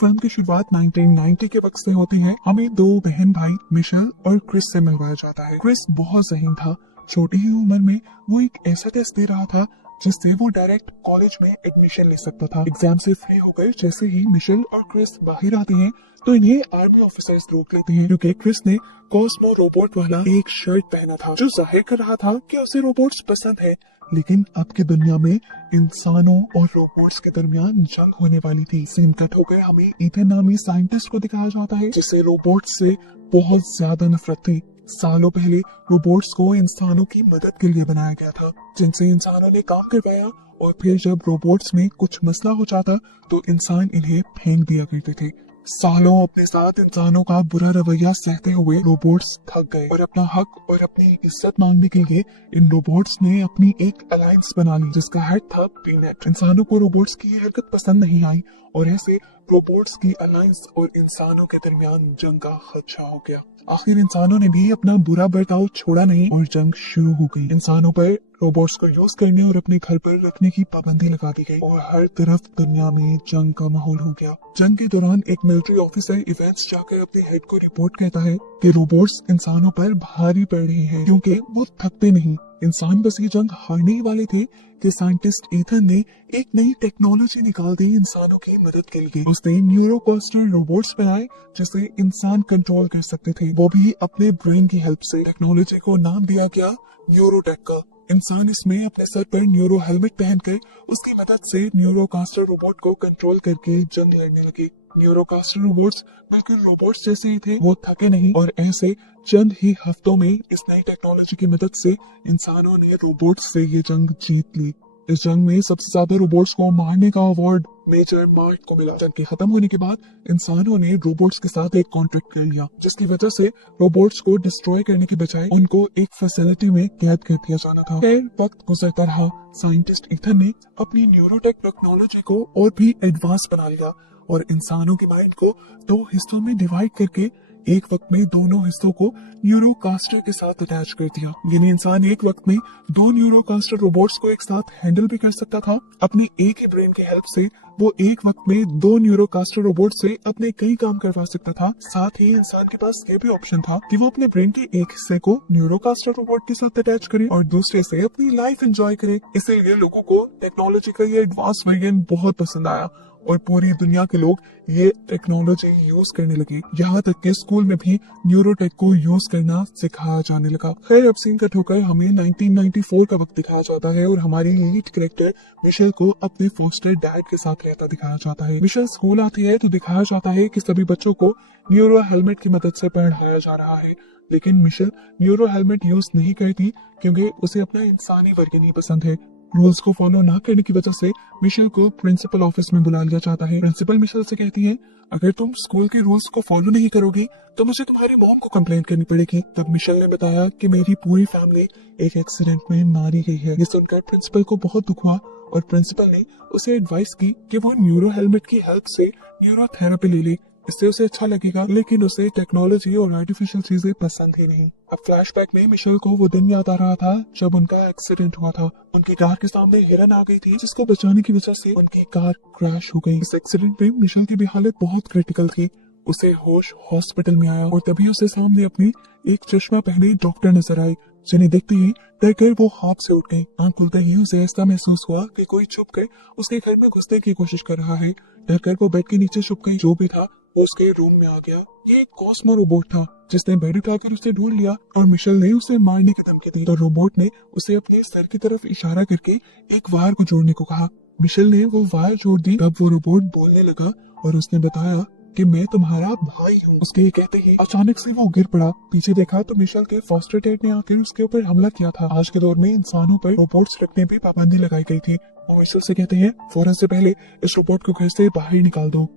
Film की शुरुआत 1990 के वक्त से होती है। हमें दो बहन भाई मिशेल और क्रिस से मिलवाया जाता है। क्रिस बहुत ज़हीन था। छोटी ही उम्र में वो एक ऐसा टेस्ट दे रहा था जिससे वो डायरेक्ट कॉलेज में एडमिशन ले सकता था। एग्जाम से फ्री होकर जैसे ही मिशेल और क्रिस बाहर आते हैं तो इन्हें आर्मी ऑफिसर्स रोक लेते हैं क्योंकि क्रिस ने कॉस्मो रोबोट वाला एक शर्ट पहना था जो जाहिर कर रहा था कि उसे रोबोट्स पसंद है। लेकिन अब की दुनिया में इंसानों और रोबोट्स के दरमियान जंग होने वाली थी। सीन कट होकर हमें ईथन नामी साइंटिस्ट को दिखाया जाता है जिसे रोबोट्स से बहुत ज्यादा नफरत थी। सालों पहले रोबोट्स को इंसानों की मदद के लिए बनाया गया था जिनसे इंसानों ने काम करवाया और फिर जब रोबोट्स में कुछ मसला हो जाता तो इंसान इन्हें फेंक दिया करते थे। सालों अपने साथ इंसानों का बुरा रवैया सहते हुए रोबोट्स थक गए और अपना हक और अपनी इज्जत मांगने के लिए इन रोबोट्स ने अपनी एक अलायंस बना ली जिसका हेड था पीनट। इंसानों को रोबोट्स की हरकत पसंद नहीं आई और ऐसे रोबोट्स की अलायंस और इंसानों के दरमियान जंग का खदशा हो गया। आखिर इंसानों ने भी अपना बुरा बर्ताव छोड़ा नहीं और जंग शुरू हो गई। इंसानों पर रोबोट्स को यूज करने और अपने घर पर रखने की पाबंदी लगा दी गई और हर तरफ दुनिया में जंग का माहौल हो गया। जंग के दौरान एक मिलिट्री ऑफिसर इवेंट्स जाकर अपने हेड को रिपोर्ट करता है कि रोबोट्स इंसानों पर भारी पड़ रहे हैं क्योंकि वो थकते नहीं। इंसान बस ये जंग हारने ही वाले थे कि साइंटिस्ट ईथन ने एक नई टेक्नोलॉजी निकाल दी इंसानों की मदद के लिए। उसने न्यूरोकॉस्टर रोबोट्स बनाए जिसे इंसान कंट्रोल कर सकते थे, वो भी अपने ब्रेन की हेल्प से। टेक्नोलॉजी को नाम दिया गया न्यूरोटेक का। इंसान इसमें अपने सर पर न्यूरो हेलमेट पहनकर उसकी मदद से न्यूरोकास्टर रोबोट को कंट्रोल करके जंग लड़ने लगे। न्यूरोकास्टर रोबोट्स बिल्कुल रोबोट्स जैसे ही थे, वो थके नहीं और ऐसे चंद ही हफ्तों में इस नई टेक्नोलॉजी की मदद से इंसानों ने रोबोट्स से ये जंग जीत ली। इस जंग में सबसे ज्यादा रोबोट्स को मारने का अवार्ड मेजर मार्ट को मिला। जंग के खत्म होने के बाद इंसानों ने रोबोट्स के साथ एक कॉन्ट्रैक्ट कर लिया जिसकी वजह से रोबोट्स को डिस्ट्रॉय करने के बजाय उनको एक फैसिलिटी में कैद कर दिया जाना था। फिर वक्त गुजरता रहा, साइंटिस्ट ईथन ने अपनी न्यूरोटेक टेक्नोलॉजी को और भी एडवांस बना लिया और इंसानों के माइंड को दो हिस्सों में डिवाइड करके एक वक्त में दोनों हिस्सों को न्यूरोकास्टर के साथ अटैच कर दिया। यानी इंसान एक वक्त में दो न्यूरोकास्टर रोबोट्स को एक साथ हैंडल भी कर सकता था। अपने एक ही ब्रेन की हेल्प से वो एक वक्त में दो न्यूरोकास्टर रोबोट से अपने कई काम करवा सकता था। साथ ही इंसान के पास ये भी ऑप्शन था कि वो अपने ब्रेन के एक हिस्से को न्यूरोकास्टर रोबोट के साथ अटैच करे और दूसरे से अपनी लाइफ एंजॉय करे। इसीलिए लोगों को टेक्नोलॉजी का ये एडवांस वर्जन बहुत पसंद आया और पूरी दुनिया के लोग ये टेक्नोलॉजी यूज करने लगे। यहाँ तक कि स्कूल में भी न्यूरोटेक को यूज करना सिखाया जाने लगा। खैर अब सीन कट होकर हमें 1994 का वक्त दिखाया जाता है और हमारी लीड कैरेक्टर मिशेल को अपने फोस्टर डैड के साथ रहता दिखाया जाता है। मिशेल स्कूल आती है तो दिखाया जाता है कि सभी बच्चों को न्यूरो हेलमेट की मदद से पढ़ाया जा रहा है, लेकिन मिशेल न्यूरो हेलमेट यूज नहीं करती क्योंकि उसे अपना इंसानी वर्जन ही पसंद है। रूल्स को फॉलो ना करने की वजह से मिशेल को प्रिंसिपल ऑफिस में बुला लिया जाता है। प्रिंसिपल मिशेल से कहती है, अगर तुम स्कूल के रूल्स को फॉलो नहीं करोगी तो मुझे तुम्हारी मॉम को कंप्लेंट करनी पड़ेगी। तब मिशेल ने बताया कि मेरी पूरी फैमिली एक एक्सीडेंट में मारी गई है। ये सुनकर प्रिंसिपल को बहुत दुख हुआ और प्रिंसिपल ने उसे एडवाइस की कि वो न्यूरो हेलमेट की हेल्प से न्यूरोथेरेपी ले ले, इससे उसे अच्छा लगेगा। लेकिन उसे टेक्नोलॉजी और आर्टिफिशियल चीजें पसंद ही नहीं। अब फ्लैशबैक में मिशेल को वो दिन याद आ रहा था जब उनका एक्सीडेंट हुआ था। उनकी कार के सामने हिरन आ गई थी जिसको बचाने की वजह से उनकी कार क्रैश हो गई। इस एक्सीडेंट में मिशेल की भी हालत बहुत क्रिटिकल थी। उसे होश हॉस्पिटल में आया और तभी उसे सामने अपनी एक चश्मा पहने डॉक्टर नजर आए जिन्हें देखते ही डरकर वो हाथ से उठ गई। आंख खुलते ही उसे ऐसा महसूस हुआ कि कोई छुप कर उसके घर में घुसने की कोशिश कर रहा है। डरकर वो बेड के नीचे छुप गई। जो भी था वो उसके रूम में आ गया। ये एक कॉस्मो रोबोट था जिसने बेड उठाकर उसे ढूंढ लिया और मिशेल ने उसे मारने की धमकी दी। तो रोबोट ने उसे अपने सर की तरफ इशारा करके एक वायर को जोड़ने को कहा। मिशेल ने वो वायर जोड़ दी। तब वो रोबोट बोलने लगा और उसने बताया कि मैं तुम्हारा भाई हूँ। उसके ये कहते ही अचानक से वो गिर पड़ा। पीछे देखा तो मिशेल के फॉस्टर डैड ने आकर उसके ऊपर हमला किया था। आज के दौर में इंसानों पर रोबोट्स रखने पे पाबंदी लगाई गई थी और मिशेल से कहते हैं फौरन से पहले इस रोबोट को घर से बाहर निकाल दो।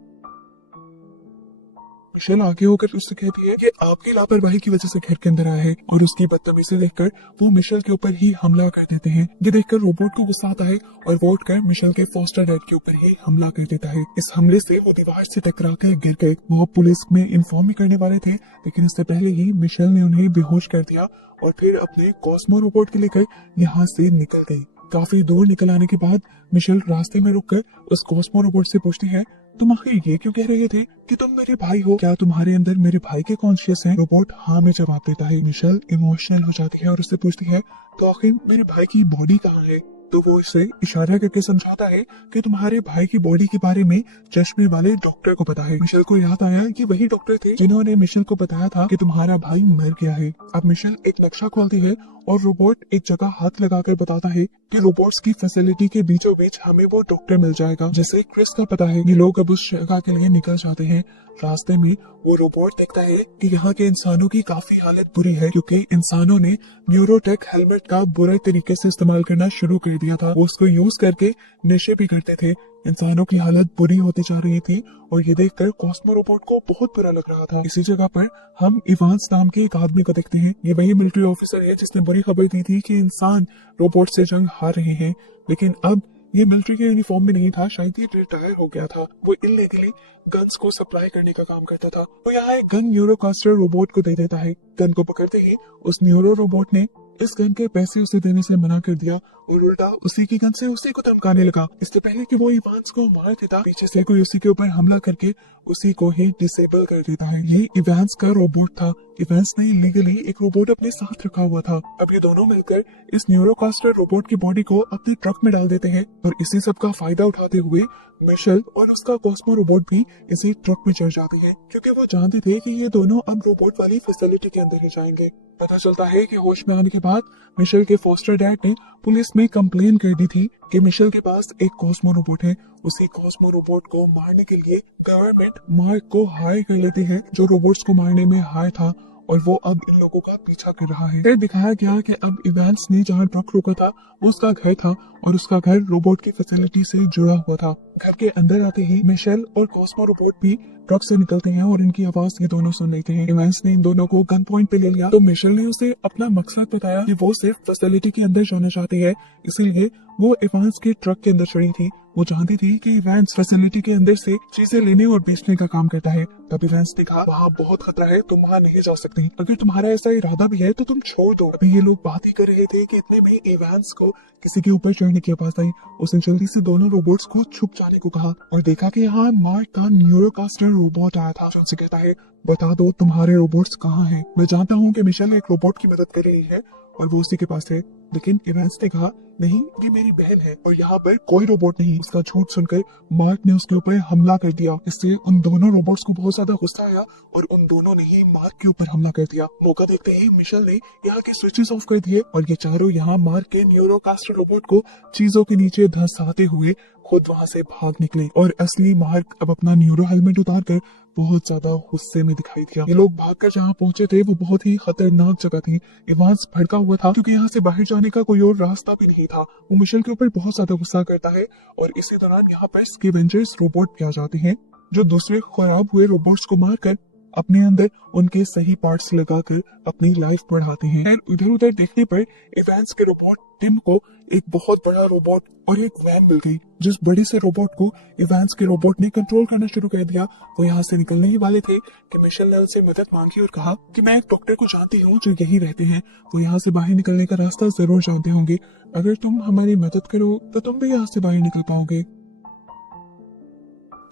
मिशेल आगे होकर उससे कहती है कि आपकी लापरवाही की वजह से घर के अंदर आया है और उसकी बदतमीजी देखकर वो मिशेल के ऊपर ही हमला कर देते हैं। ये देखकर रोबोट को गुस्सा आता है और वो उठकर मिशेल के फॉस्टर डैड के ऊपर ही हमला कर देता है। इस हमले से वो दीवार से टकरा कर गिर गए। वो पुलिस में इन्फॉर्म भी करने वाले थे लेकिन इससे पहले ही मिशेल ने उन्हें बेहोश कर दिया और फिर अपने कॉस्मो रोबोट के लेकर यहाँ से निकल गई। काफी दूर निकल आने के बाद मिशेल रास्ते में रुककर उस कॉस्मो रोबोट से पूछती है, तुम आखिर ये क्यों कह रहे थे कि तुम मेरे भाई हो? क्या तुम्हारे अंदर मेरे भाई के कॉन्शियस है? रोबोट हाँ में जवाब देता है। मिशेल इमोशनल हो जाती है और उससे पूछती है, तो आखिर मेरे भाई की बॉडी कहाँ है? तो वो इसे इशारा करके समझाता है कि तुम्हारे भाई की बॉडी के बारे में चश्मे वाले डॉक्टर को पता है। मिशेल को याद आया कि वही डॉक्टर थे जिन्होंने मिशेल को बताया था कि तुम्हारा भाई मर गया है। अब मिशेल एक नक्शा खोलती है और रोबोट एक जगह हाथ लगाकर बताता है कि रोबोट्स की फैसिलिटी के बीचों बीच हमें वो डॉक्टर मिल जाएगा जैसे क्रिस का पता है। ये लोग अब उस जगह के लिए निकल जाते हैं। रास्ते में वो रोबोट देखता है कि यहाँ के इंसानों की काफी हालत बुरी है क्योंकि इंसानों ने न्यूरोटेक हेलमेट का बुरे तरीके से इस्तेमाल करना शुरू कर दिया था। वो उसको यूज करके नशे भी करते थे। इंसानों की हालत बुरी होती जा रही थी और ये देखकर कॉस्मो रोबोट को बहुत बुरा लग रहा था। इसी जगह पर हम इवांस नाम के एक आदमी को देखते हैं। ये वही मिलिट्री ऑफिसर है जिसने बुरी खबर दी थी कि इंसान रोबोट से जंग हार रहे हैं, लेकिन अब ये मिलिट्री के यूनिफॉर्म में नहीं था, शायद ये रिटायर हो गया था। वो इल्लीगली गन्स को सप्लाई करने का काम करता था। वो यहाँ एक गन न्यूरोकास्टर रोबोट को दे देता है। गन को पकड़ते ही उस न्यूरो रोबोट ने इस गन के पैसे उसे देने से मना कर दिया और उल्टा उसी की गन से उसी को धमकाने लगा। इससे पहले कि वो इवांस को मार देता, पीछे से कोई उसी के ऊपर हमला करके उसी को ही डिसेबल कर देता है। ये इवांस का रोबोट था। इवांस ने इलीगली एक रोबोट अपने साथ रखा हुआ था। अब ये दोनों मिलकर इस न्यूरोकास्टर रोबोट की बॉडी को अपने ट्रक में डाल देते हैं और इसी सब का फायदा उठाते हुए मिशेल और उसका कॉस्मो रोबोट भी इसी ट्रक में चढ़ जाते हैं क्योंकि वो जानते थे कि ये दोनों अब रोबोट वाली फैसिलिटी के अंदर ही जाएंगे। पता चलता है कि होश में आने के बाद मिशेल के फोस्टर डैड ने पुलिस में कंप्लेन कर दी थी कि मिशेल के पास एक कॉस्मो रोबोट है। उसी कॉस्मो रोबोट को मारने के लिए गवर्नमेंट मार्क को हायर कर लेती है जो रोबोट्स को मारने में हायर था और वो अब इन लोगों का पीछा कर रहा है। फिर दिखाया गया कि अब इवांस ने जहाँ ट्रक रोका था वो उसका घर था और उसका घर रोबोट की फैसिलिटी से जुड़ा हुआ था। घर के अंदर आते ही मिशेल और कॉस्मो रोबोट भी ट्रक से निकलते हैं और इनकी आवाज ये दोनों सुन लेते हैं। इवांस ने इन दोनों को गन पॉइंट पे ले लिया तो मिशेल ने उसे अपना मकसद बताया कि वो सिर्फ फैसिलिटी के अंदर जाना चाहती है, इसीलिए वो इवांस के ट्रक के अंदर चढ़ी थी। वो जानती थी कि इवांस फैसिलिटी के अंदर से चीजें लेने और बेचने का काम करता है। तब इवांस ने कहा, वहाँ बहुत खतरा है, तुम वहाँ नहीं जा सकती। अगर तुम्हारा ऐसा इरादा भी है तो तुम छोड़ दो। अभी ये लोग बात ही कर रहे थे कि इतने में इवांस को किसी के ऊपर चढ़ने की आवाज आई। उसने जल्दी से दोनों रोबोट्स को छुप जाने को कहा और देखा कि यहाँ मार्क का न्यूरोकास्टर रोबोट आया था जो उनसे कहता है, बता दो तुम्हारे रोबोट्स कहाँ हैं। मैं जानता हूँ कि मिशेल एक रोबोट की मदद कर रही है और वो उसी के पास है, लेकिन इवांस ने कहा, नहीं ये मेरी बहन है और यहाँ पर कोई रोबोट नहीं। उसका झूठ सुनकर मार्क ने उसके ऊपर हमला कर दिया। इससे उन दोनों रोबोट्स को बहुत ज्यादा गुस्सा आया और उन दोनों ने ही मार्क के ऊपर हमला कर दिया। मौका देखते ही मिशेल ने यहाँ के स्विचेस ऑफ कर दिए और ये चारों यहाँ मार्क के न्यूरोकास्टर रोबोट को चीजों के नीचे धंसाते हुए खुद वहाँ से भाग निकले और असली मार्क अब अपना न्यूरो हेलमेट उतार कर बहुत ज्यादा गुस्से में दिखाई दिया। ये लोग भागकर जहाँ पहुंचे थे वो बहुत ही खतरनाक जगह थी। इवांस भड़का हुआ था क्योंकि यहाँ से बाहर जाने का कोई और रास्ता भी नहीं था। वो मिशेल के ऊपर बहुत ज्यादा गुस्सा करता है और इसी दौरान यहाँ पर स्कैवेंजर्स रोबोट भी आ जाते हैं जो दूसरे खराब हुए रोबोट्स को मारकर अपने अंदर उनके सही पार्ट्स लगाकर अपनी लाइफ बढ़ाते हैं। इधर उधर देखने पर इवांस के रोबोट टिम को एक बहुत बड़ा रोबोट और एक वैन मिल गई। जिस बड़ी से रोबोट को इवांस के रोबोट ने कंट्रोल करना शुरू कर दिया, वो यहाँ से निकलने ही वाले थे कि मिशेल ने उनसे मदद मांगी और कहा कि मैं एक डॉक्टर को जानती हूँ जो यही रहते हैं, वो यहाँ से बाहर निकलने का रास्ता जरूर जानते होंगे। अगर तुम हमारी मदद करो तो तुम भी यहाँ से बाहर निकल पाओगे।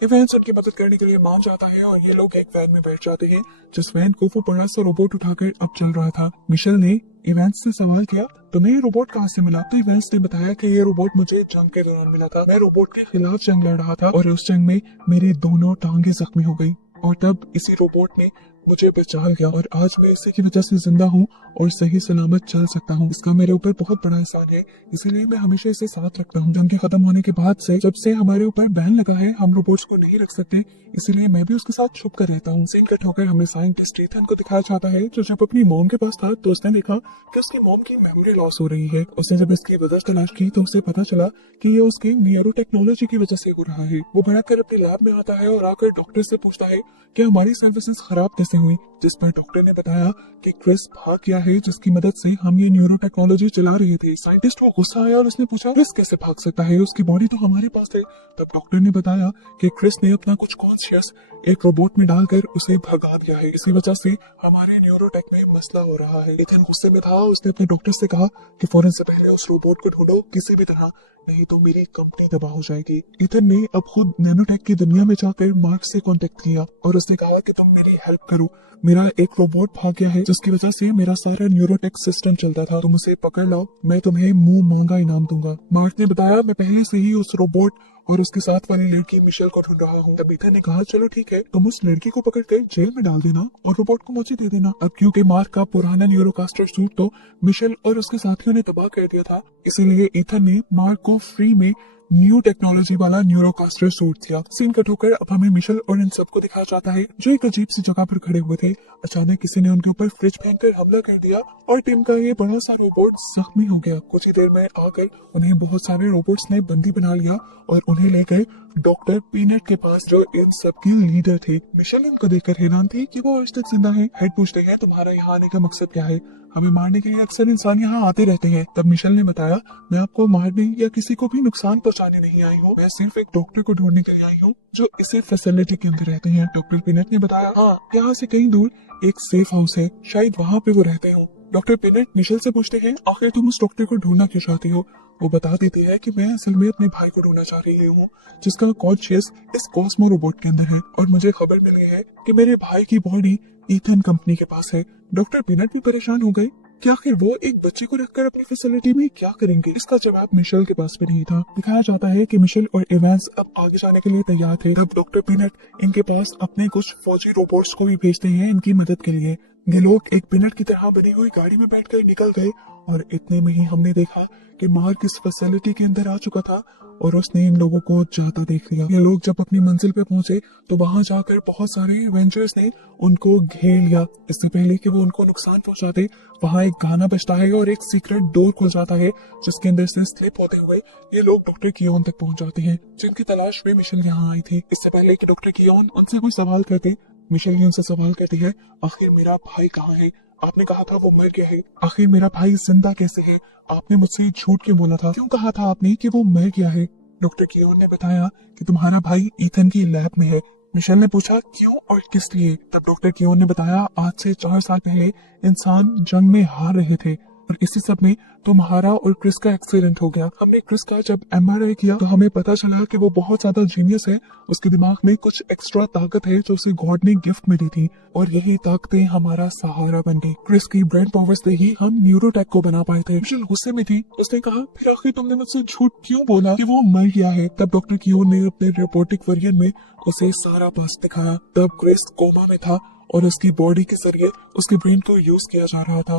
इवांस उनकी मदद करने के लिए मान जाता है और ये लोग एक वैन में बैठ जाते हैं जिस वैन को वो बड़ा सा रोबोट उठाकर अब चल रहा था। मिशेल ने इवांस से सवाल किया, तुम्हें ये रोबोट कहाँ से मिला? तो इवांस ने बताया कि ये रोबोट मुझे जंग के दौरान मिला था। मैं रोबोट के खिलाफ जंग लड़ रहा था और उस जंग में मेरी दोनों टांगे जख्मी हो गई और तब इसी रोबोट ने मुझे बचा लिया और आज मैं इसी की वजह से जिंदा हूँ और सही सलामत चल सकता हूँ। इसका मेरे ऊपर बहुत बड़ा एहसान है, इसीलिए मैं हमेशा इसे साथ रखता हूँ। जंग के खत्म होने के बाद से जब से हमारे ऊपर बैन लगा है, हम रोबोट्स को नहीं रख सकते, इसीलिए मैं भी उसके साथ छुप कर रहता हूँ। सीन कट होकर हमें साइंटिस्ट ईथन को दिखाया जाता है जो जब अपनी मॉम के पास था तो उसने देखा कि उसकी मॉम की मेमोरी लॉस हो रही है। उसने जब इसकी वजह तलाश की तो उसे पता चला कि ये उसकी न्यूरो टेक्नोलॉजी की वजह से हो रहा है। वो भड़क कर अपने लैब में आता है और आकर डॉक्टर से पूछता है कि हमारी सर्विसेज खराब कैसे हुई, जिस पर डॉक्टर ने बताया कि क्रिस भाग गया है जिसकी मदद से हम ये न्यूरो टेक्नोलॉजी चला रहे थे। साइंटिस्ट को गुस्सा आया और उसने पूछा, क्रिस कैसे भाग सकता है, उसकी बॉडी तो हमारे पास है। तब डॉक्टर ने बताया कि क्रिस ने अपना कुछ कॉन्शियस एक रोबोट में डालकर उसे भगा दिया है, इसी वजह से हमारे न्यूरोटेक में मसला हो रहा है। इथन गुस्से में था, उसने अपने डॉक्टर से कहा कि फौरन से पहले उस रोबोट को ढूंढो, किसी भी तरह नहीं तो मेरी कंपनी तबाह हो जाएगी। ईथन ने अब खुद नैनोटेक की दुनिया में जाकर मार्क से कांटेक्ट किया और उसने कहा कि तुम मेरी हेल्प करो, मेरा एक रोबोट भाग गया है जिसकी वजह से मेरा सारा न्यूरोटेक सिस्टम चलता था, तुम उसे पकड़ लाओ, मैं तुम्हें मुंह मांगा इनाम दूंगा। मार्क ने बताया, मैं पहले से ही उस रोबोट और उसके साथ वाली लड़की मिशेल को ढूंढ रहा हूँ। तब ईथन ने कहा, चलो ठीक है, तुम उस लड़की को पकड़ कर जेल में डाल देना और रोबोट को मुझे दे देना। अब क्योंकि मार्क का पुराना न्यूरोकास्टर सूट तो मिशेल और उसके साथियों ने तबाह कर दिया था, इसीलिए ईथन ने मार्क को फ्री में न्यू टेक्नोलॉजी वाला न्यूरोकास्टर सूट दिया। सीन कट होकर अब हमें मिशेल और इन सबको दिखाया जाता है जो एक अजीब सी जगह पर खड़े हुए थे। अचानक किसी ने उनके ऊपर फ्रिज फेंककर हमला कर दिया और टीम का ये बड़ा सा रोबोट जख्मी हो गया। कुछ ही देर में आकर उन्हें बहुत सारे रोबोट्स ने बंदी बना लिया और उन्हें ले गए डॉक्टर पीनट के पास जो इन सबके लीडर थे। मिशेल उनको देखकर हैरान थी कि वो आज तक जिंदा है। हेड पूछते हैं, तुम्हारा यहाँ आने का मकसद क्या है? हमें मारने के लिए अक्सर इंसान यहाँ आते रहते हैं। तब मिशेल ने बताया, मैं आपको मारने या किसी को भी नुकसान पहुँचाने नहीं आई हूँ, मैं सिर्फ एक डॉक्टर को ढूंढने के लिए आई हूँ जो इसी फैसिलिटी के अंदर रहते हैं। डॉक्टर पिनट ने बताया, हाँ, यहाँ से कहीं दूर एक सेफ हाउस है, शायद वहाँ पे वो रहते हो। डॉक्टर पिनट मिशेल से पूछते हैं, आखिर तुम उस डॉक्टर को ढूंढना क्यों चाहती हो? वो बता देती है कि मैं असल में अपने भाई को ढूंढना चाह रही हूँ जिसका कॉन्शियस इस कॉस्मो रोबोट के अंदर है और मुझे खबर मिली है कि मेरे भाई की बॉडी ईथन कंपनी के पास है। डॉक्टर पिनट भी परेशान हो गई कि आखिर वो एक बच्चे को रखकर अपनी फैसिलिटी में क्या करेंगे। इसका जवाब मिशेल के पास भी नहीं था। दिखाया जाता है कि मिशेल और इवांस अब आगे जाने के लिए तैयार थे। तब डॉक्टर पिनट इनके पास अपने कुछ फौजी रोबोट्स को भी भेजते हैं इनकी मदद के लिए। ये लोग एक पिनट की तरह बनी हुई गाड़ी में बैठकर निकल गए और इतने में ही हमने देखा कि मार्क इस फैसिलिटी के अंदर आ चुका था और उसने इन लोगों को जाता देख लिया। ये लोग जब अपनी मंजिल पे पहुंचे तो वहां जाकर बहुत सारे एवेंजर्स ने उनको घेर लिया। इससे पहले कि वो उनको नुकसान पहुंचाते, वहां एक गाना बजता है और एक सीक्रेट डोर खुल जाता है जिसके अंदर से स्लिप होते हुए ये लोग डॉक्टर कियोन तक पहुंच जाते हैं जिनकी तलाश में मिशेल यहाँ आई थी। इससे पहले कि डॉक्टर कियोन उनसे कोई सवाल करते, मिशेल ही उनसे सवाल करती है, आखिर मेरा भाई कहाँ है? आपने कहा था वो मर गया है, आखिर मेरा भाई जिंदा कैसे है? आपने मुझसे झूठ क्यों बोला था? क्यों कहा था आपने कि वो मर गया है? डॉक्टर कियोन ने बताया कि तुम्हारा भाई ईथन की लैब में है। मिशेल ने पूछा, क्यों और किस लिए? तब डॉक्टर कियोन ने बताया, आज से 4 साल पहले इंसान जंग में हार रहे थे और इसी सब में तुम्हारा और क्रिस का एक्सीडेंट हो गया। हमने क्रिस का जब MRI किया तो हमें पता चला कि वो बहुत ज्यादा जीनियस है, उसके दिमाग में कुछ एक्स्ट्रा ताकत है जो उसे गॉड ने गिफ्ट में दी थी और यही ताकतें हमारा सहारा बन गई। क्रिस की ब्रेन पावर से ही हम न्यूरोटेक को बना पाए थे। मिशेल गुस्से में थी, उसने कहा, फिर आखिर तुमने मुझसे झूठ क्यों बोला कि वो मर गया है? तब डॉक्टर कियोन ने अपने रोबोटिक वर्जन में उसे सारा पास दिखाया। तब क्रिस कोमा में था और उसकी बॉडी के जरिए उसके ब्रेन को यूज किया जा रहा था।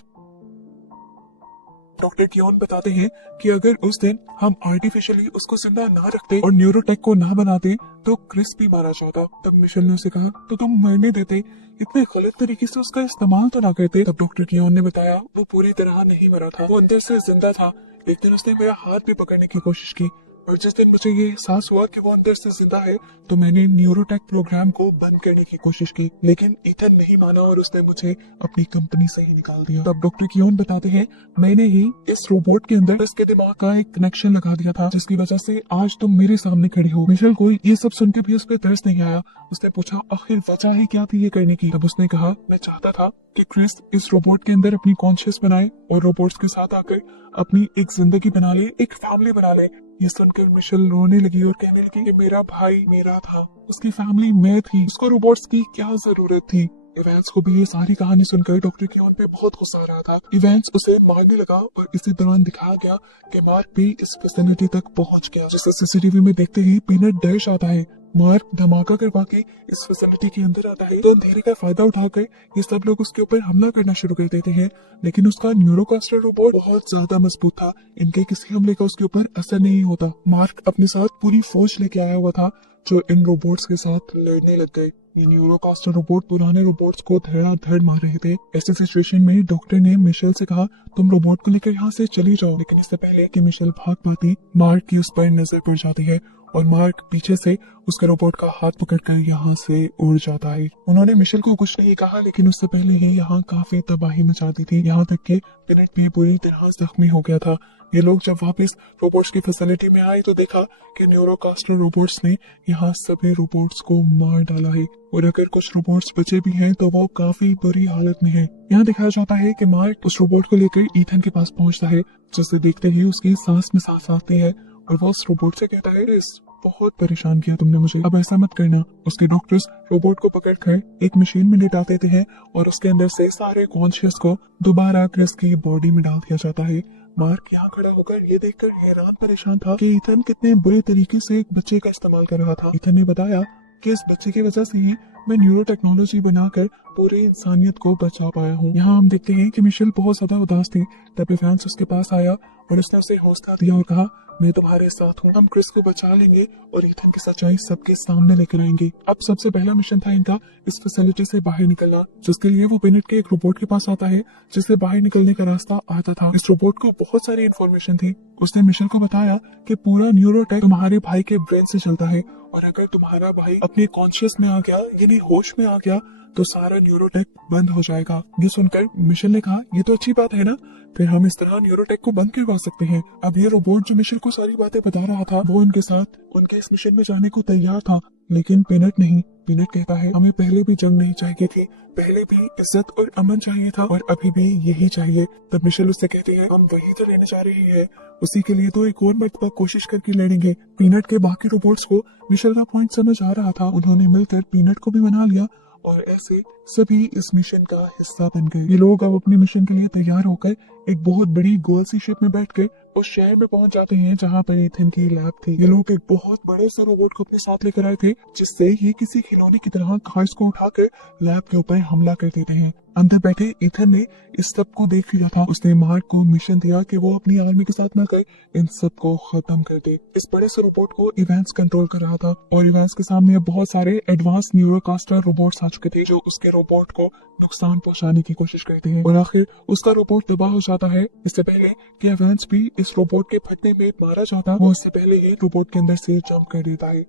डॉक्टर कियोन बताते हैं कि अगर उस दिन हम आर्टिफिशियली उसको जिंदा ना रखते और न्यूरोटेक को ना बनाते तो क्रिस भी मारा जाता। तब मिशेल ने उसे कहा, तो तुम मरने देते, इतने गलत तरीके से उसका इस्तेमाल तो ना करते। तब डॉक्टर कियोन ने बताया, वो पूरी तरह नहीं मरा था, वो अंदर से जिंदा था। एक दिन उसने मेरा हाथ भी पकड़ने की कोशिश की और जिस दिन मुझे ये एहसास हुआ कि वो अंदर से जिंदा है तो मैंने न्यूरोटेक प्रोग्राम को बंद करने की कोशिश की, लेकिन ईथन नहीं माना और उसने मुझे अपनी कंपनी से ही निकाल दिया। तब डॉक्टर कियोन बताते हैं, मैंने ही इस रोबोट के अंदर इसके दिमाग का एक कनेक्शन लगा दिया था जिसकी वजह से आज तुम मेरे सामने खड़े हो। मिशेल को ये सब सुन के भी उस पर तरस नहीं आया। उसने पूछा, आखिर वजह है क्या थी ये करने की? तब उसने कहा, मैं चाहता था कि क्रिस इस रोबोट के अंदर अपनी कॉन्शियस बनाए और रोबोट्स के साथ आकर अपनी एक जिंदगी बना ले, एक फैमिली बना ले। ये सुनकर मिशेल रोने लगी और कहने लगी कि मेरा भाई मेरा था, उसकी फैमिली मैं थी, उसको रोबोट्स की क्या जरूरत थी। इवांस को भी ये सारी कहानी सुनकर डॉक्टर कियोन पे बहुत गुस्सा आ रहा था। इवांस उसे मारने लगा और इसी दौरान दिखाया गया कि मार्क भी इस फैसिलिटी तक पहुंच गया, जिसे CCTV में देखते ही पीनट डर जाता है। मार्क धमाका करवा के इस फैसिलिटी के अंदर आता है तो अंधेरे का फायदा उठाकर ये सब लोग उसके ऊपर हमला करना शुरू कर देते हैं, लेकिन उसका न्यूरोकास्टर रोबोट बहुत ज्यादा मजबूत था, इनके किसी हमले का उसके ऊपर असर नहीं होता। मार्क अपने साथ पूरी फौज लेके आया हुआ था जो इन रोबोट्स के साथ लड़ने लग गए। ये न्यूरोकास्टर रोबोट पुराने रोबोट्स को धड़ाधड़ मार रहे थे। ऐसे सिचुएशन में डॉक्टर ने मिशेल से कहा, तुम रोबोट को लेकर यहाँ से चली जाओ, लेकिन इससे पहले कि मिशेल भाग पाती, मार्क की उस पर नजर पड़ जाती है और मार्क पीछे से उसके रोबोट का हाथ पकड़कर यहाँ से उड़ जाता है। उन्होंने मिशेल को कुछ नहीं कहा, लेकिन उससे पहले ही यहाँ काफी तबाही मचा दी थी, यहाँ तक कि पिनट भी बुरी तरह जख्मी हो गया था। ये लोग जब वापस रोबोट्स की फैसिलिटी में आए तो देखा कि न्यूरोकास्टर रोबोट्स ने यहाँ सभी रोबोट्स को मार डाला है और अगर कुछ रोबोट्स बचे भी हैं तो वो काफी बुरी हालत में हैं। यहाँ दिखाया जाता है कि मार्क उस रोबोट को लेकर ईथन के पास पहुंचता है, जिसे देखते ही उसकी सांस में सांस आती है और वो उस रोबोट से कहता है, "क्रिस, बहुत परेशान किया तुमने मुझे, अब ऐसा मत करना।" उसके डॉक्टर्स रोबोट को पकड़कर एक मशीन में लेटा देते हैं और उसके अंदर से सारे कॉन्शियस को दोबारा क्रिस की बॉडी में डाल दिया जाता है। मार्क यहाँ खड़ा होकर ये देखकर हैरान परेशान था कि ईथन कितने बुरे तरीके से एक बच्चे का इस्तेमाल कर रहा था। ईथन ने बताया कि इस बच्चे की वजह से ही मैं न्यूरो टेक्नोलॉजी बनाकर पूरी इंसानियत को बचा पाया हूँ। यहाँ हम देखते हैं कि मिशेल बहुत ज्यादा उदास थी। तभी फैंस उसके पास आया और उसने उसे हौसला दिया और कहा, "मैं तुम्हारे साथ हूँ, हम क्रिस को बचा लेंगे और ईथन की सच्चाई सबके सामने लेकर आएंगे।" अब सबसे पहला मिशन था इनका इस फैसिलिटी से बाहर निकलना, जिसके लिए वो बेनेट के एक रोबोट के पास आता है जिससे बाहर निकलने का रास्ता आता था। इस रोबोट को बहुत सारी इन्फॉर्मेशन थी। उसने मिशेल को बताया कि पूरा न्यूरोटेक तुम्हारे भाई के ब्रेन से चलता है और अगर तुम्हारा भाई अपने कॉन्शियस में आ गया यानी होश में आ गया तो सारा न्यूरोटेक बंद हो जाएगा। ये सुनकर मिशेल ने कहा, "ये तो अच्छी बात है ना, फिर हम इस तरह न्यूरोटेक को बंद करवा सकते हैं।" अब ये रोबोट जो मिशेल को सारी बातें बता रहा था वो उनके साथ उनके इस मिशन में जाने को तैयार था, लेकिन पीनट नहीं। पीनट कहता है, "हमें पहले भी जंग नहीं चाहिए थी, पहले भी इज्जत और अमन चाहिए था और अभी भी यही चाहिए।" तब मिशेल उससे कहती है, "हम वही तो लेने जा रहे हैं, उसी के लिए तो एक और मर्तबा कोशिश करके लड़ेंगे।" पीनट के बाकी रोबोट्स को मिशेल का पॉइंट समझ आ रहा था। उन्होंने मिलकर पीनट को भी मना लिया और ऐसे सभी इस मिशन का हिस्सा बन गए। ये लोग अब अपने मिशन के लिए तैयार होकर एक बहुत बड़ी गोल सी शिप में बैठकर उस शहर में पहुंच जाते हैं जहां पर ईथन की लैब थी। ये लोग एक बहुत बड़े से रोबोट को अपने साथ लेकर आए थे जिससे ये किसी खिलौने की तरह कार्स को उठाकर लैब के ऊपर हमला कर देते हैं। अंदर बैठे ईथन ने इस सब को देख लिया था। उसने मार्क को मिशन दिया कि वो अपनी आर्मी के साथ मिलकर इन सब को खत्म कर दे। इस बड़े से रोबोट को इवेंस कंट्रोल कर रहा था और इवेंस के सामने बहुत सारे एडवांस न्यूरोकास्टर रोबोट्स आ चुके थे जो उसके रोबोट को नुकसान पहुंचाने की कोशिश करते हैं और आखिर उसका रोबोट तबाह हो जाता है। इससे पहले कि इवेंस भी इस रोबोट के फटने में मारा जाता, वो इससे पहले ही रोबोट के अंदर से जंप कर देता है।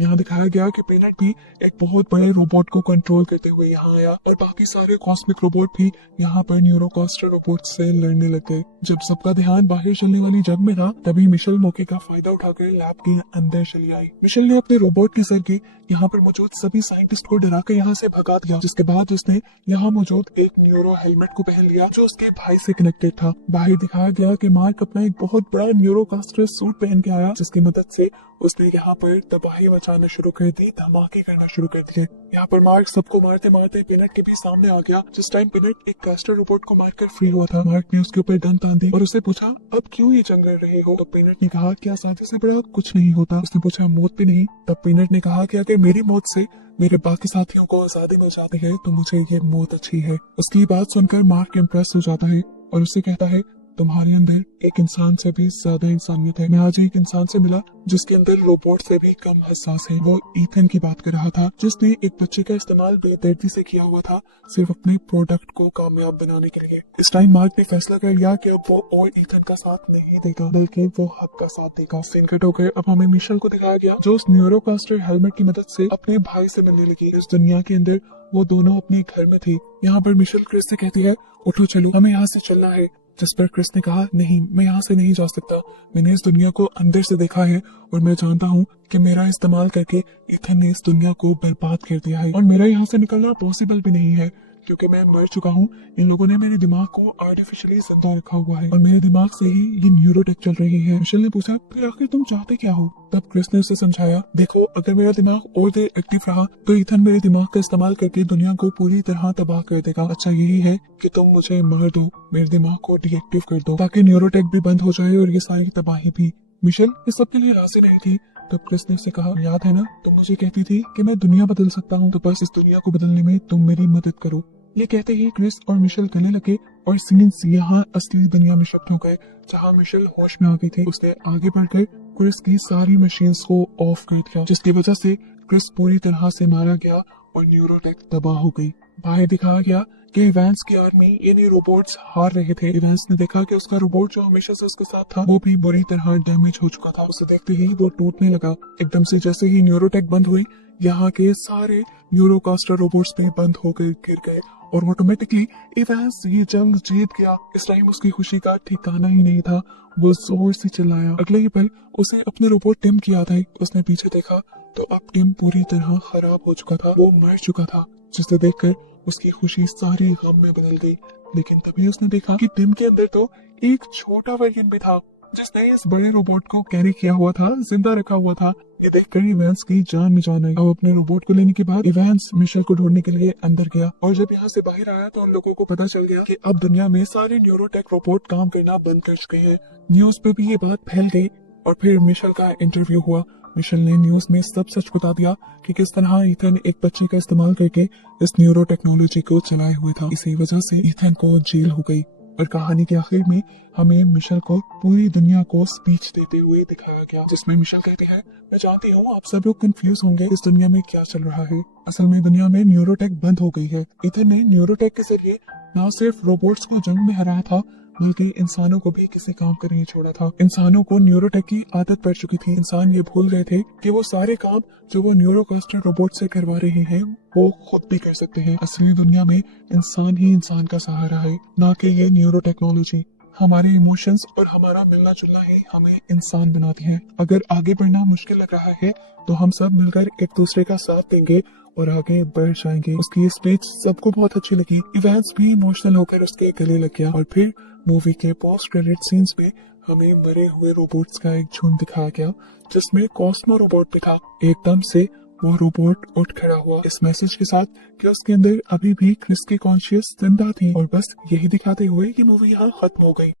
यहाँ दिखाया गया कि पीनट भी एक बहुत बड़े रोबोट को कंट्रोल करते हुए यहाँ आया और बाकी सारे कॉस्मिक रोबोट भी यहाँ पर न्यूरोकास्टर रोबोट से लड़ने लग गए। जब सबका ध्यान बाहर चलने वाली जंग में था तभी मिशेल मौके का फायदा उठाकर लैब के अंदर चली आई। मिशेल ने अपने रोबोट के जरिए यहाँ पर मौजूद सभी साइंटिस्ट को डराकर यहाँ से भगा दिया, जिसके बाद उसने यहाँ मौजूद एक न्यूरो हेलमेट को पहन लिया जो उसके भाई से कनेक्टेड था। बाहर दिखाया गया कि मार्क अपना एक बहुत बड़ा न्यूरोकास्टर सूट पहन के आया जिसकी मदद से उसने यहाँ पर तबाही मचाना शुरू कर दी, धमाके करना शुरू कर दिए। यहाँ पर मार्क सबको मारते मारते पिनट के भी सामने आ गया। जिस टाइम पिनट एक कास्टर रोबोट को मारकर फ्री हुआ था, मार्क ने उसके ऊपर गन तान दी और उससे पूछा, "अब क्यों ये जंग लड़ रहे हो?" तो पिनट ने कहा कि आजादी से बड़ा कुछ नहीं होता। उसने पूछा, "मौत भी नहीं?" तब पिनट ने कहा कि अगर मेरी मौत से मेरे बाकी साथियों को आजादी मिल जाती है तो मुझे ये मौत अच्छी है। उसकी बात सुनकर मार्क इम्प्रेस हो जाता है और उससे कहता है, "तुम्हारे अंदर एक इंसान से भी ज्यादा इंसानियत है। मैं आज एक इंसान से मिला जिसके अंदर रोबोट से भी कम हसास है।" वो ईथन की बात कर रहा था जिसने एक बच्चे का इस्तेमाल बेदर्दी से किया हुआ था सिर्फ अपने प्रोडक्ट को कामयाब बनाने के लिए। इस टाइम मार्क ने फैसला कर लिया कि अब वो और ईथन का साथ नहीं देगा बल्कि वो हक का साथ देगा। सीन कट होकर अब हमें मिशेल को दिखाया गया जो उस न्यूरोकास्टर हेलमेट की मदद से अपने भाई से मिलने लगी। इस दुनिया के अंदर वो दोनों अपने घर में थी। यहाँ पर मिशेल क्रिस से कहती है, "उठो चलो, हमें यहाँ से चलना है।" जिस पर क्रिस ने कहा, "नहीं, मैं यहाँ से नहीं जा सकता। मैंने इस दुनिया को अंदर से देखा है और मैं जानता हूँ कि मेरा इस्तेमाल करके ईथन ने इस दुनिया को बर्बाद कर दिया है और मेरा यहाँ से निकलना पॉसिबल भी नहीं है क्योंकि मैं मर चुका हूँ। इन लोगों ने मेरे दिमाग को आर्टिफिशियली जिंदा रखा हुआ है और मेरे दिमाग से ही ये न्यूरोटेक चल रही है।" मिशेल ने पूछा, "फिर आखिर तुम चाहते क्या हो?" तब क्रिस ने उसे समझाया, "देखो, अगर मेरा दिमाग और देर एक्टिव रहा तो ईथन मेरे दिमाग का इस्तेमाल करके दुनिया को पूरी तरह तबाह कर देगा। अच्छा यही है कि तुम मुझे मार दो, मेरे दिमाग को डीएक्टिव कर दो ताकि न्यूरोटेक भी बंद हो जाए और ये सारी तबाही भी।" मिशेल इस सब के लिए राजी नहीं थी। तब क्रिस ने उसे कहा, "याद है ना, तुम मुझे कहती थी कि मैं दुनिया बदल सकता हूँ, तो बस इस दुनिया को बदलने में तुम मेरी मदद करो।" ये कहते ही क्रिस और मिशेल गले लगे और सीन्स यहाँ असली दुनिया में शिफ्ट हो गए जहाँ मिशेल होश में आ गई थी। उसने आगे बढ़कर क्रिस की सारी मशीन्स को ऑफ कर दिया जिसकी वजह से क्रिस पूरी तरह से मारा गया और न्यूरोटेक तबाह हो गई। बाहर दिखाया गया कि इवेंस की आर्मी यानी रोबोट्स हार रहे थे। इवेंस ने देखा कि उसका रोबोट जो हमेशा से उसके साथ था वो भी बुरी तरह डैमेज हो चुका था। उसे देखते ही वो टूटने लगा। एकदम से जैसे ही न्यूरोटेक बंद हुई, यहाँ के सारे न्यूरोकास्टर रोबोट्स भी बंद होकर गिर गए और ऑटोमेटिकली इवेंस ये जंग जीत गया। इस टाइम उसकी खुशी का ठिकाना ही नहीं था। वो जोर से चिल्लाया। अगले ही पल उसे अपने रोबोट टिम की याद आई। उसने पीछे देखा तो अब टिम पूरी तरह खराब हो चुका था, वो मर चुका था, जिसे देखकर उसकी खुशी सारी गम में बदल गई। लेकिन तभी उसने देखा कि टिम के अंदर तो एक छोटा वर्जन भी था जिसने इस बड़े रोबोट को कैरी किया हुआ था, जिंदा रखा हुआ था। ये देखकर इवांस की जान में जान आई। अब अपने रोबोट को लेने के बाद इवांस मिशेल को ढूंढने के लिए अंदर गया, और जब यहाँ से बाहर आया तो उन लोगों को पता चल गया कि अब दुनिया में सारे न्यूरोटेक रोबोट काम करना बंद कर चुके हैं। न्यूज पे भी ये बात फैल गई और फिर मिशेल का इंटरव्यू हुआ। मिशेल ने न्यूज में सब सच बता दिया कि किस तरह ईथन एक बच्चे का इस्तेमाल करके इस न्यूरो टेक्नोलॉजी को चलाए हुए था। इसी वजह से ईथन को जेल हो गई। और कहानी के आखिर में हमें मिशेल को पूरी दुनिया को स्पीच देते हुए दिखाया गया, जिसमें मिशेल कहते हैं, मैं जानती हूँ आप सब लोग कंफ्यूज होंगे इस दुनिया में क्या चल रहा है। असल में दुनिया में न्यूरोटेक बंद हो गई है। ईथन ने न्यूरोटेक के जरिए न सिर्फ रोबोट्स को जंग में हराया था, बल्कि इंसानों को भी किसी काम कर नहीं छोड़ा था। इंसानों को न्यूरोटेक की आदत पड़ चुकी थी। इंसान ये भूल गए थे कि वो सारे काम जो वो न्यूरोकास्टर रोबोट से करवा रहे हैं वो खुद भी कर सकते हैं। असली दुनिया में इंसान ही इंसान का सहारा है, ना कि ये न्यूरो टेक्नोलॉजी। हमारे इमोशंस और हमारा मिलना जुलना ही हमें इंसान बनाती है। अगर आगे बढ़ना मुश्किल लग रहा है तो हम सब मिलकर एक दूसरे का साथ देंगे और आगे बढ़ जाएंगे। उसकी स्पीच सबको बहुत अच्छी लगी। इवांस भी इमोशनल होकर उसके गले लग गया। और फिर मूवी के पोस्ट क्रेडिट सीन्स में हमें मरे हुए रोबोट्स का एक झुंड दिखाया गया, जिसमें कॉस्मो रोबोट भी था। एकदम से वो रोबोट उठ खड़ा हुआ, इस मैसेज के साथ कि उसके अंदर अभी भी क्रिस की कॉन्शियस जिंदा थी। और बस यही दिखाते हुए कि मूवी यहाँ खत्म हो गई।